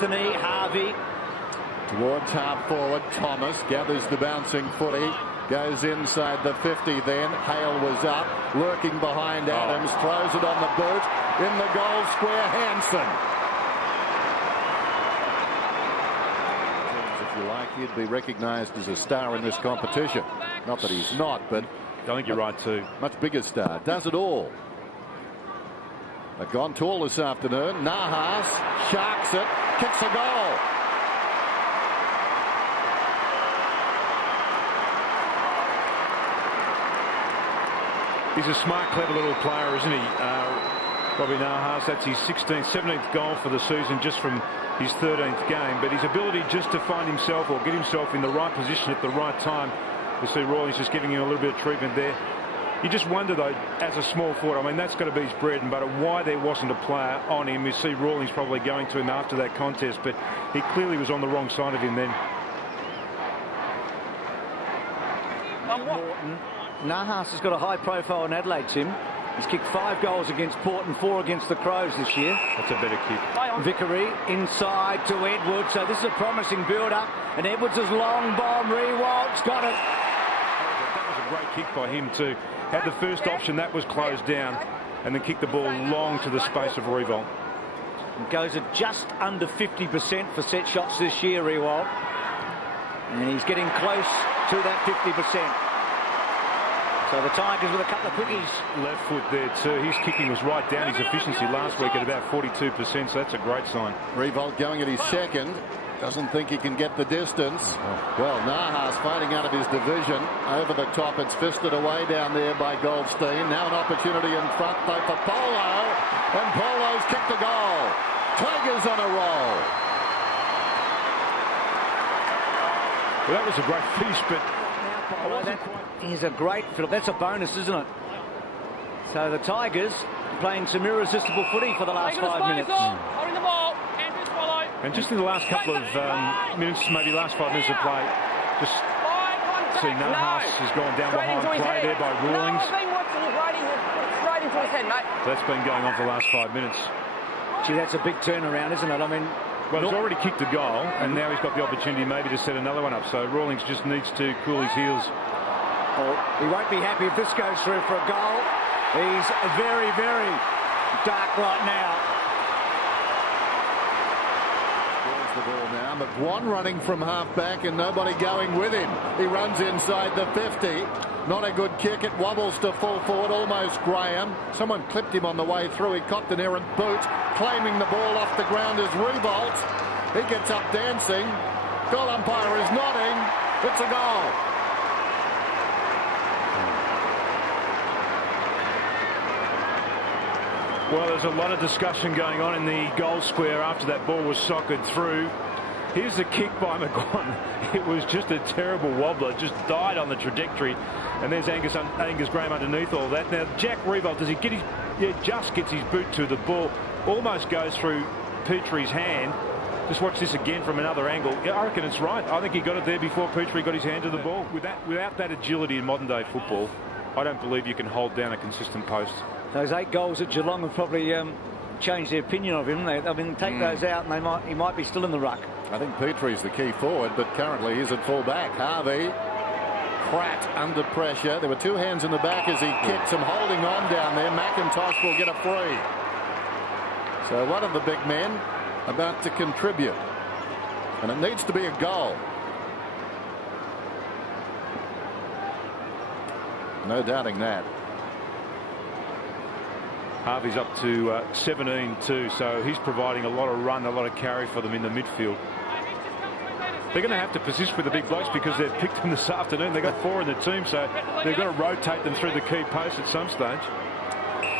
Anthony Harvey. Towards half forward, Thomas gathers the bouncing footy, goes inside the 50 then. Hale was up, lurking behind Adams, throws it on the boot, in the goal square, Hansen. If you like, he'd be recognised as a star in this competition. Not that he's not, but I think you're right too. Much bigger star, does it all. They've gone tall this afternoon. Nahas sharks it, kicks a goal. He's a smart, clever little player, isn't he? Robbie Nahas, that's his 16th, 17th goal for the season just from his 13th game. But his ability just to find himself or get himself in the right position at the right time. You see Rawlings just giving him a little bit of treatment there. You just wonder, though, as a small forward, I mean, that's got to be his bread and butter, why there wasn't a player on him. You see Rawlings probably going to him after that contest, but he clearly was on the wrong side of him then. Nahas has got a high profile in Adelaide, Tim. He's kicked 5 goals against Port and 4 against the Crows this year. That's a better kick. Vickery inside to Edwards, so this is a promising build-up, and Edwards' long bomb, Rewalt's got it. That was a great kick by him too. Had the first option, that was closed down, and then kicked the ball long to the space of Rewalt. Goes at just under 50% for set shots this year, Rewalt. And he's getting close to that 50%. So the Tigers with a couple of quickies. Left foot there too. His kicking was right down his efficiency last week at about 42%, so that's a great sign. Rewalt going at his second. Doesn't think he can get the distance. Well, Nahas fighting out of his division. Over the top, it's fisted away down there by Goldstein. Now an opportunity in front, though, for Polo. And Polo's kicked a goal. Tigers on a roll. Well, that was a great finish, but that is a great field. That's a bonus, isn't it? So the Tigers playing some irresistible footy for the last 5 minutes. Holding the ball. And just in the last couple of minutes, maybe last 5 minutes of play, just see Nahas has gone down behind play there by Rawlings. That's been going on for the last 5 minutes. Gee, that's a big turnaround, isn't it? I mean, well, he's already kicked a goal, and now he's got the opportunity maybe to set another one up. So Rawlings just needs to cool his heels. Oh, he won't be happy if this goes through for a goal. He's very, very dark right now. There's the ball now. McGuan running from half-back and nobody going with him. He runs inside the 50. Not a good kick. It wobbles to full forward, almost Graham. Someone clipped him on the way through. He copped an errant boot. Claiming the ball off the ground is Rewalt. He gets up dancing. Goal umpire is nodding. It's a goal. Well, there's a lot of discussion going on in the goal square after that ball was socketed through. Here's the kick by McGuan. It was just a terrible wobbler. It just died on the trajectory. And there's Angus Graham underneath all that. Now, Jack Rewalt, does he get his... Yeah, just gets his boot to the ball. Almost goes through Petrie's hand. Just watch this again from another angle. Yeah, I reckon it's right. I think he got it there before Petrie got his hand to the ball. Without that agility in modern-day football, I don't believe you can hold down a consistent post. Those 8 goals at Geelong have probably changed their opinion of him. I mean, take those out and he might be still in the ruck. I think Petrie's the key forward, but currently he's at full back. Harvey, Pratt under pressure. There were 2 hands in the back as he kicked him, holding on down there. McIntosh will get a free. So one of the big men about to contribute. And it needs to be a goal. No doubting that. Harvey's up to 17 too, so he's providing a lot of run, a lot of carry for them in the midfield. They're going to have to persist with the big blokes because they've picked them this afternoon. They've got 4 in the team, so they've got to rotate them through the key post at some stage.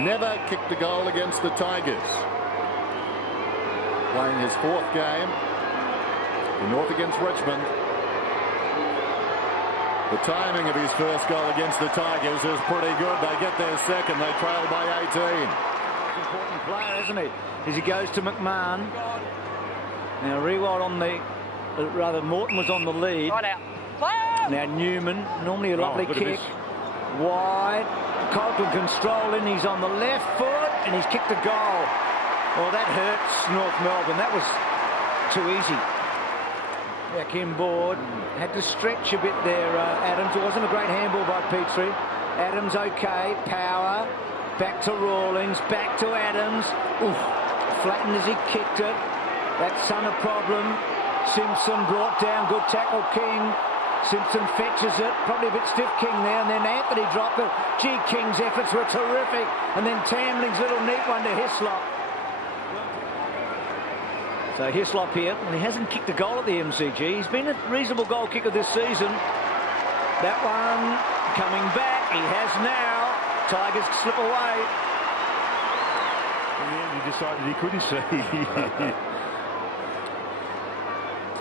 Never kicked a goal against the Tigers. Playing his 4th game. The North against Richmond. The timing of his first goal against the Tigers is pretty good. They get their second. They trail by 18. Important player, isn't he? As he goes to McMahon. Now Rewalt on the... rather, Morton was on the lead. Right out. Now Newman, normally a lovely kick. Wide. Colton can stroll in. He's on the left foot and he's kicked a goal. Well, that hurts North Melbourne. That was too easy. Back inboard. Had to stretch a bit there, Adams. It wasn't a great handball by Petrie. Adams okay. Power. Back to Rawlings. Back to Adams. Oof. Flattened as he kicked it. That's son a problem. Simpson brought down. Good tackle, King. Simpson fetches it. Probably a bit stiff, King there. And then Anthony dropped it. Gee, King's efforts were terrific. And then Tamling's little neat one to Hislop. So Hislop here. Well, he hasn't kicked a goal at the MCG. He's been a reasonable goal kicker this season. That one coming back. He has now. Tigers slip away. In the end, he decided he couldn't see.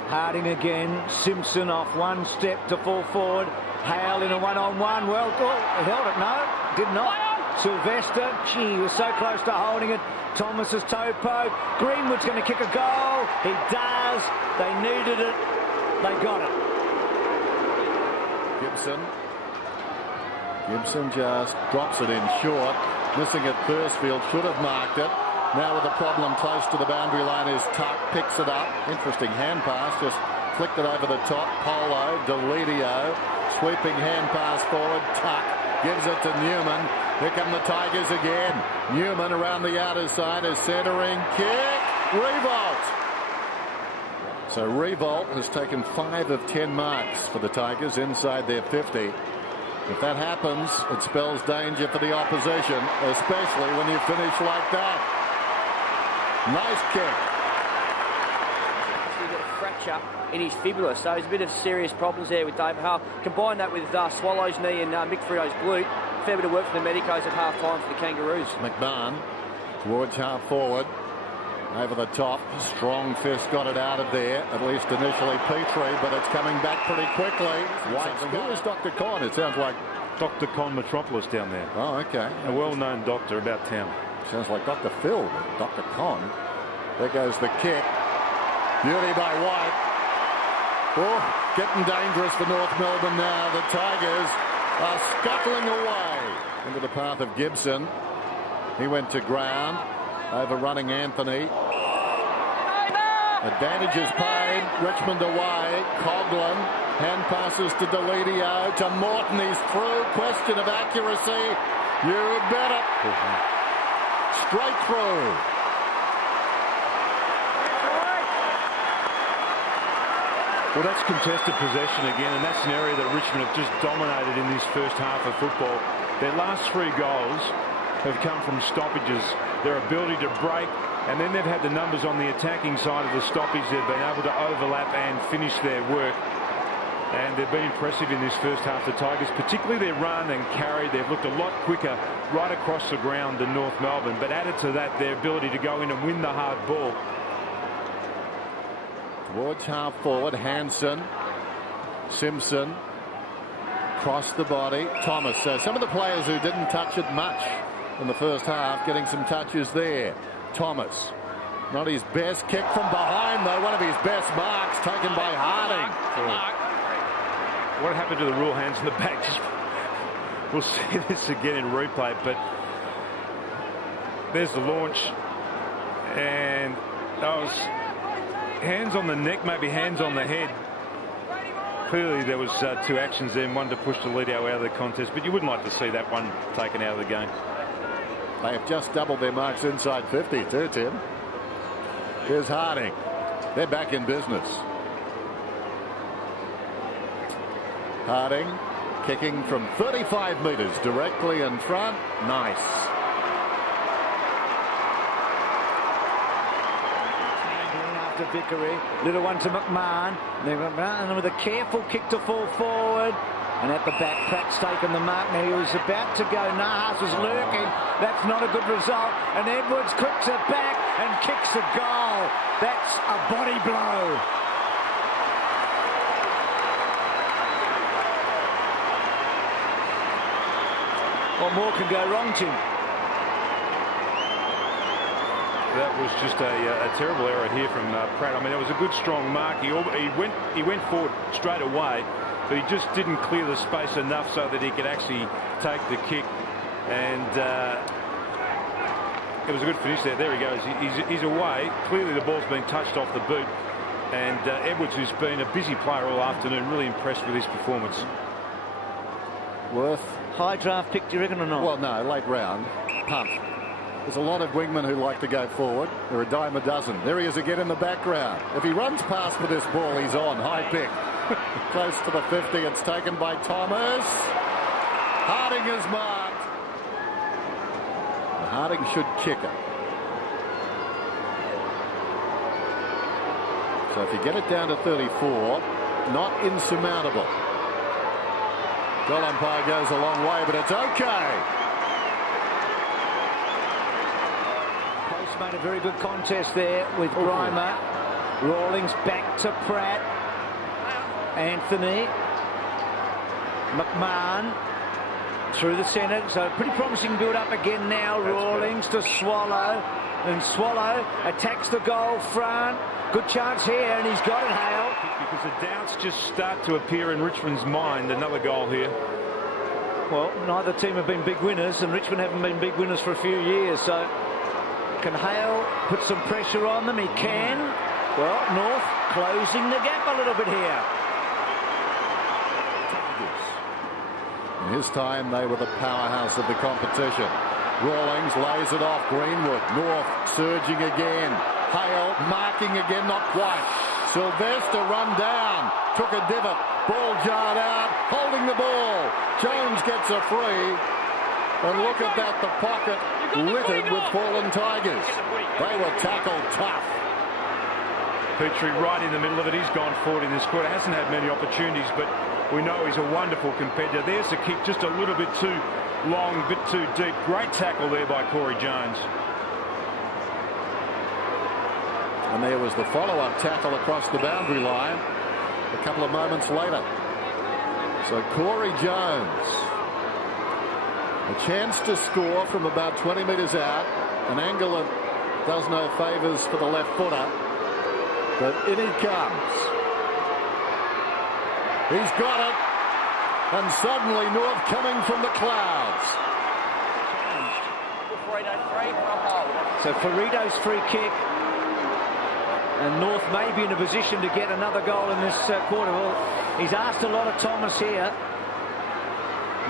Harding again. Simpson off one step to fall forward. Hale in a one-on-one. Well, he held it. No, did not. Sylvester, gee, he was so close to holding it. Thomas's toe poke. Greenwood's going to kick a goal. He does. They needed it. They got it. Gibson just drops it in short. Missing it, Thursfield should have marked it. Now with a problem close to the boundary line is Tuck, picks it up. Interesting hand pass, just flicked it over the top. Polo, Deledio, sweeping hand pass forward. Tuck gives it to Newman. Here come the Tigers again. Newman around the outer side is centering. Kick. Revolt. So Revolt has taken 5 of 10 marks for the Tigers inside their 50. If that happens, it spells danger for the opposition, especially when you finish like that. Nice kick. He's got a fracture in his fibula, so there's a bit of serious problems there with David Hale. Combine that with Swallow's knee and Mick Frio's glute. Fair bit of work for the medicos at half time for the Kangaroos. McMahon towards half forward. Over the top. Strong fist got it out of there, at least initially Petrie, but it's coming back pretty quickly. Who is Dr. Con? It sounds like Dr. Con Metropolis down there. Oh, okay. A well-known doctor about town. Sounds like Dr. Phil, Dr. Con. There goes the kick. Beauty by White. Oh, getting dangerous for North Melbourne now. The Tigers are scuttling away into the path of Gibson. He went to ground, overrunning Anthony. Advantages paid. Richmond away. Coughlin. Hand passes to Deledio. To Morton. He's through. Question of accuracy. You bet it. Straight through. Well, that's contested possession again, and that's an area that Richmond have just dominated in this first half of football. Their last 3 goals have come from stoppages. Their ability to break, and then they've had the numbers on the attacking side of the stoppage. They've been able to overlap and finish their work. And they've been impressive in this first half. The Tigers, particularly their run and carry, they've looked a lot quicker right across the ground than North Melbourne. But added to that, their ability to go in and win the hard ball. Towards half forward, Hanson, Simpson, cross the body, Thomas. So some of the players who didn't touch it much in the first half getting some touches there. Thomas, not his best kick from behind though, one of his best marks taken by Harding. What happened to the rule hands in the back? We'll see this again in replay, but there's the launch, and that was hands on the neck, maybe hands on the head. Clearly there was 2 actions there, one to push Deledio out of the contest, but you wouldn't like to see that one taken out of the game. They have just doubled their marks inside 50 too, Tim. Here's Harding. They're back in business. Harding kicking from 35 metres directly in front. Nice. After Vickery, little one to McMahon. And with a careful kick to fall forward. And at the back, Pratt's taken the mark. Now he was about to go. Nahas was lurking. That's not a good result. And Edwards clicks it back and kicks a goal. That's a body blow. What more can go wrong, Tim? That was just a terrible error here from Pratt. I mean, it was a good, strong mark. He went forward straight away, but he just didn't clear the space enough so that he could actually take the kick. And it was a good finish there. There he goes. He's away. Clearly the ball's been touched off the boot. And Edwards, who's been a busy player all afternoon, really impressed with his performance. Worth. High draft pick, do you reckon, or not? Well, no, late round. Punt. There's a lot of wingmen who like to go forward. They're a dime a dozen. There he is again in the background. If he runs past for this ball, he's on. High pick. Close to the 50. It's taken by Thomas. Harding is marked. Harding should kick it. So if you get it down to 34, not insurmountable. Goal umpire goes a long way, but it's okay. Post made a very good contest there with Grimer. Rawlings back to Pratt. Anthony. McMahon through the centre. So pretty promising build up again now. Rawlings to Swallow. And Swallow attacks the goal front. Good chance here, and he's got it, Hale. Because the doubts just start to appear in Richmond's mind. Another goal here. Well, neither team have been big winners, and Richmond haven't been big winners for a few years. So can Hale put some pressure on them? He can. Well, North closing the gap a little bit here. In his time, they were the powerhouse of the competition. Rawlings lays it off Greenwood. North surging again. Hale marking again, not quite. Sylvester run down. Took a divot. Ball jarred out. Holding the ball. Jones gets a free. And look at that, the pocket littered with fallen Tigers. They were tackled tough. Petrie right in the middle of it. He's gone forward in this quarter. Hasn't had many opportunities, but we know he's a wonderful competitor. There's the kick, just a little bit too long, a bit too deep. Great tackle there by Corey Jones. And there was the follow-up tackle across the boundary line a couple of moments later. So Corey Jones, a chance to score from about 20 metres out. An angle that does no favours for the left footer. But in he comes. He's got it. And suddenly North coming from the clouds. So Ferrito's free kick. And North may be in a position to get another goal in this quarter. Well, he's asked a lot of Thomas here.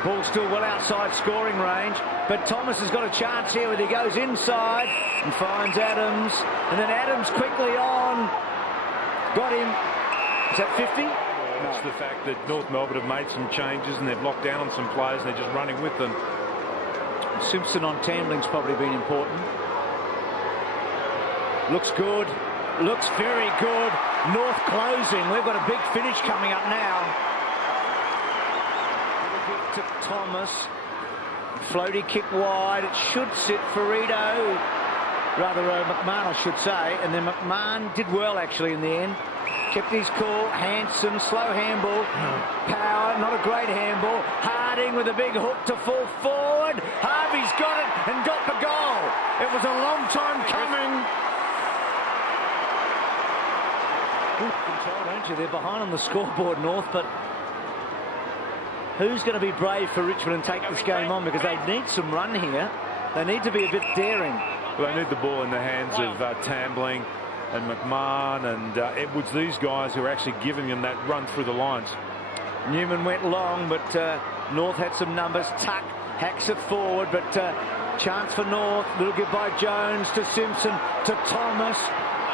Ball still well outside scoring range. But Thomas has got a chance here when he goes inside and finds Adams. And then Adams quickly on. Got him. Is that 50? It's the fact that North Melbourne have made some changes and they've locked down on some players and they're just running with them. Simpson on Tambling's probably been important. Looks good. Looks very good. North closing. We've got a big finish coming up now. To Thomas. Floaty kick wide. It should sit Ferrito. Rather McMahon, I should say. And then McMahon did well actually in the end. Kept his cool. Hanson, slow handball. Power, not a great handball. Harding with a big hook to fall forward. Harvey's got it and got the goal. It was a long time coming. Good control, don't you? They're behind on the scoreboard, North, but who's going to be brave for Richmond and take this game on? Because they need some run here. They need to be a bit daring. Well, they need the ball in the hands of Tambling and McMahon and Edwards, these guys who are actually giving them that run through the lines. Newman went long, but North had some numbers. Tuck hacks it forward, but chance for North. Little give by Jones to Simpson to Thomas.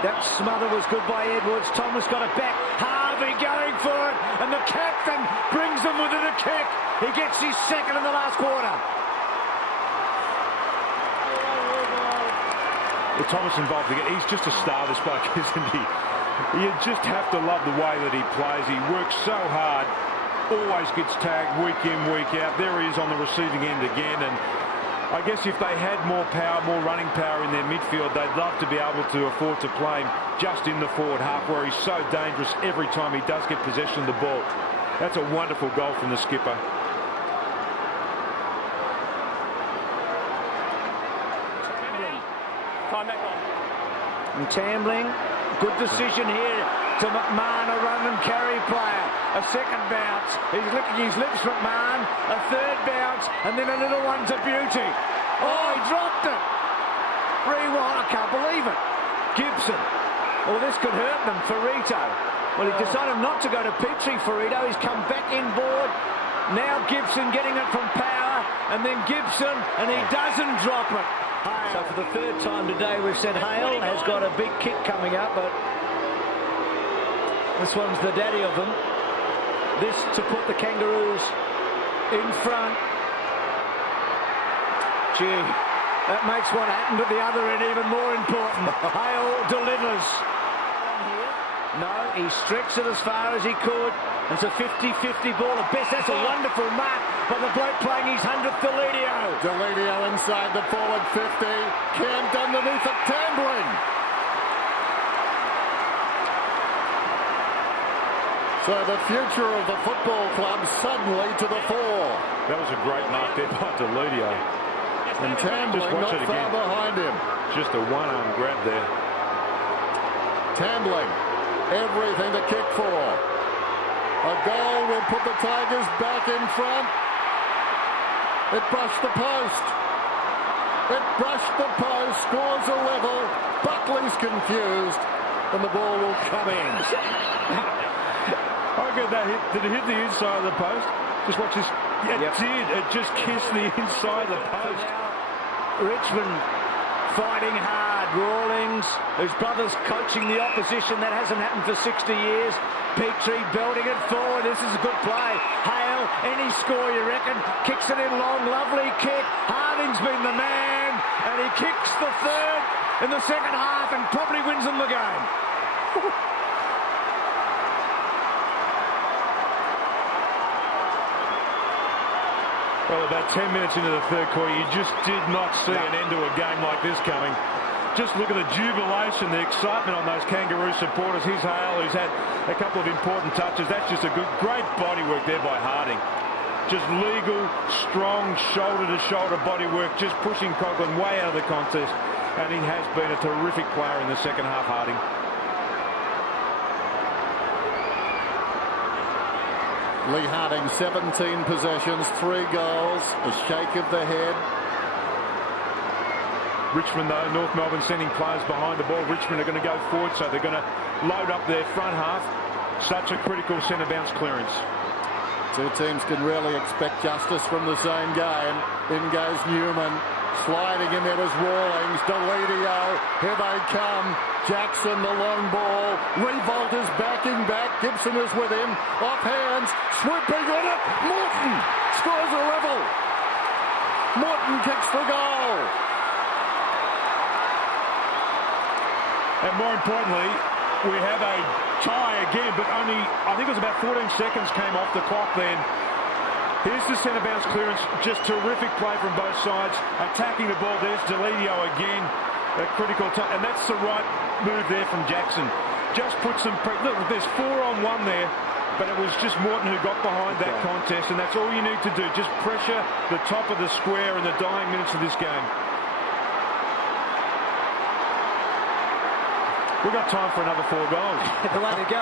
That smother was good by Edwards. Thomas got it back. Harvey going for it, and the captain brings them within a kick. He gets his second in the last quarter. With Thomas involved again, he's just a star, this bloke, isn't he? You just have to love the way that he plays. He works so hard, always gets tagged week in, week out. There he is on the receiving end again, and I guess if they had more power, more running power in their midfield, they'd love to be able to afford to play him just in the forward half, where he's so dangerous every time he does get possession of the ball. That's a wonderful goal from the skipper. And Tambling, good decision here to McMahon, a run and carry player. A second bounce. He's licking his lips, McMahon. A third bounce, and then a little one to beauty. Oh, he dropped it. Rewind, I can't believe it. Gibson Well, this could hurt them. Ferrito. Well, he decided not to go to Petrie. Ferrito. He's come back inboard. Now Gibson getting it from Power, and then Gibson, and he doesn't drop it. So for the third time today, we've said Hale has got a big kick coming up, but this one's the daddy of them. This to put the Kangaroos in front. Gee, that makes what happened at the other end even more important. Hale delivers. No, he stretched it as far as he could. It's a 50-50 ball at best. That's a wonderful mark by the bloke playing his 100th, Deledio. Deledio inside the forward 50. Camped underneath it, Tambling. So the future of the football club suddenly to the fore. That was a great mark there by Deledio. And Tambling not far behind him. Just a one-arm grab there. Tambling, everything to kick for. A goal will put the Tigers back in front. It brushed the post. It brushed the post. Scores a level. Buckley's confused. And the ball will come in. I get that hit. Did it hit the inside of the post? Just watch this. Yeah, it did. It just kissed the inside of the post. Richmond fighting hard. Rawlings, whose brother's coaching the opposition. That hasn't happened for 60 years. Petrie belting it forward. This is a good play. Hale, any score you reckon? Kicks it in long, lovely kick. Harding's been the man, and he kicks the third in the second half and probably wins them the game. Well, about 10 minutes into the third quarter, you just did not see an end to a game like this coming. Just look at the jubilation, the excitement on those Kangaroo supporters. Here's Hale, who's had a couple of important touches. That's just a great body work there by Harding. Just legal, strong, shoulder-to-shoulder body work, just pushing Coughlin way out of the contest. And he has been a terrific player in the second half, Harding. Lee Harding, 17 possessions, 3 goals, a shake of the head. Richmond, though, North Melbourne sending players behind the ball. Richmond are going to go forward, so they're going to load up their front half. Such a critical centre bounce clearance. Two teams can really expect justice from the same game. In goes Newman. Sliding in there was Rawlings. Deledio. Here they come. Jackson, the long ball. Revolt is backing back. Gibson is with him. Off hands. Swooping on it. Morton scores a level. Morton kicks the goal. And more importantly, we have a tie again, but only, I think it was about 14 seconds came off the clock then. Here's the centre bounce clearance. Just terrific play from both sides. Attacking the ball. There's Deledio again. A critical touch. And that's the right move there from Jackson. Just put some look, there's 4-on-1 there, but it was just Morton who got behind that contest, and that's all you need to do. Just pressure the top of the square in the dying minutes of this game. We've got time for another 4 goals. The way to go.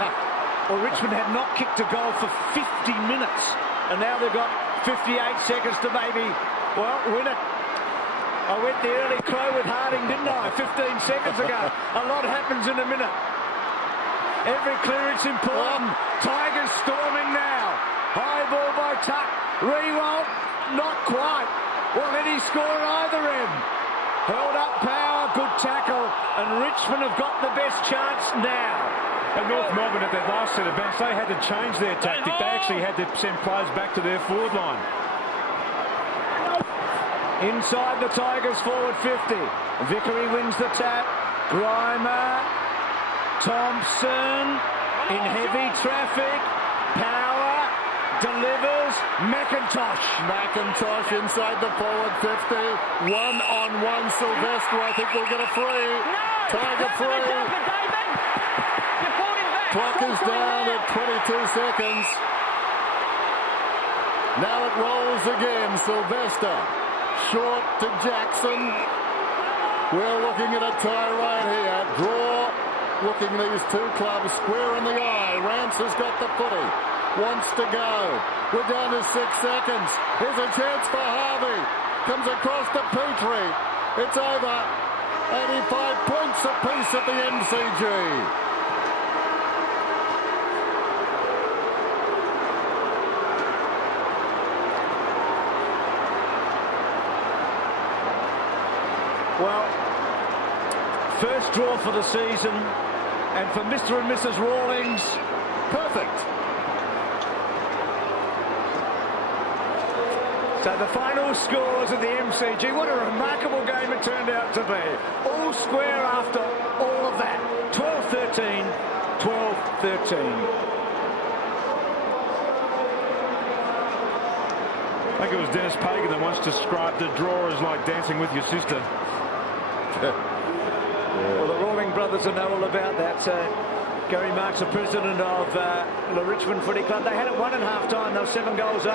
Well, Richmond had not kicked a goal for 50 minutes. And now they've got 58 seconds to maybe, well, win it. I went the early crow with Harding, didn't I? 15 seconds ago. A lot happens in a minute. Every clearance important. Tigers storming now. High ball by Tuck. Rewalt, not quite. Well, any score either end. Held up Power, good tackle, and Richmond have got the best chance now. And North Melbourne at their last set of bench, they had to change their tactic. They actually had to send players back to their forward line. Inside the Tigers forward 50. Vickery wins the tap. Grimer, Thompson in heavy traffic. Power delivers. McIntosh inside the forward 50. 1-on-1 Sylvester. I think we'll get a free. Tiger free. Clock is down at 22 seconds. Now it rolls again. Sylvester. Short to Jackson. We're looking at a tie right here. Draw. Looking these two clubs square in the eye. Rance has got the footy. Wants to go. We're down to 6 seconds. Here's a chance for Harvey. Comes across to Petrie. It's over. 85 points apiece at the MCG. Well, first draw for the season, and for Mr. and Mrs. Rawlings, Perfect. So the final scores of the MCG, what a remarkable game it turned out to be. All square after all of that. 12-13, 12-13. I think it was Dennis Pagan that once described the draw as like dancing with your sister. Well, the Rawling brothers know all about that. Gary Marks, the president of the Richmond Footy Club. They had it 1 at half time. They were 7 goals up.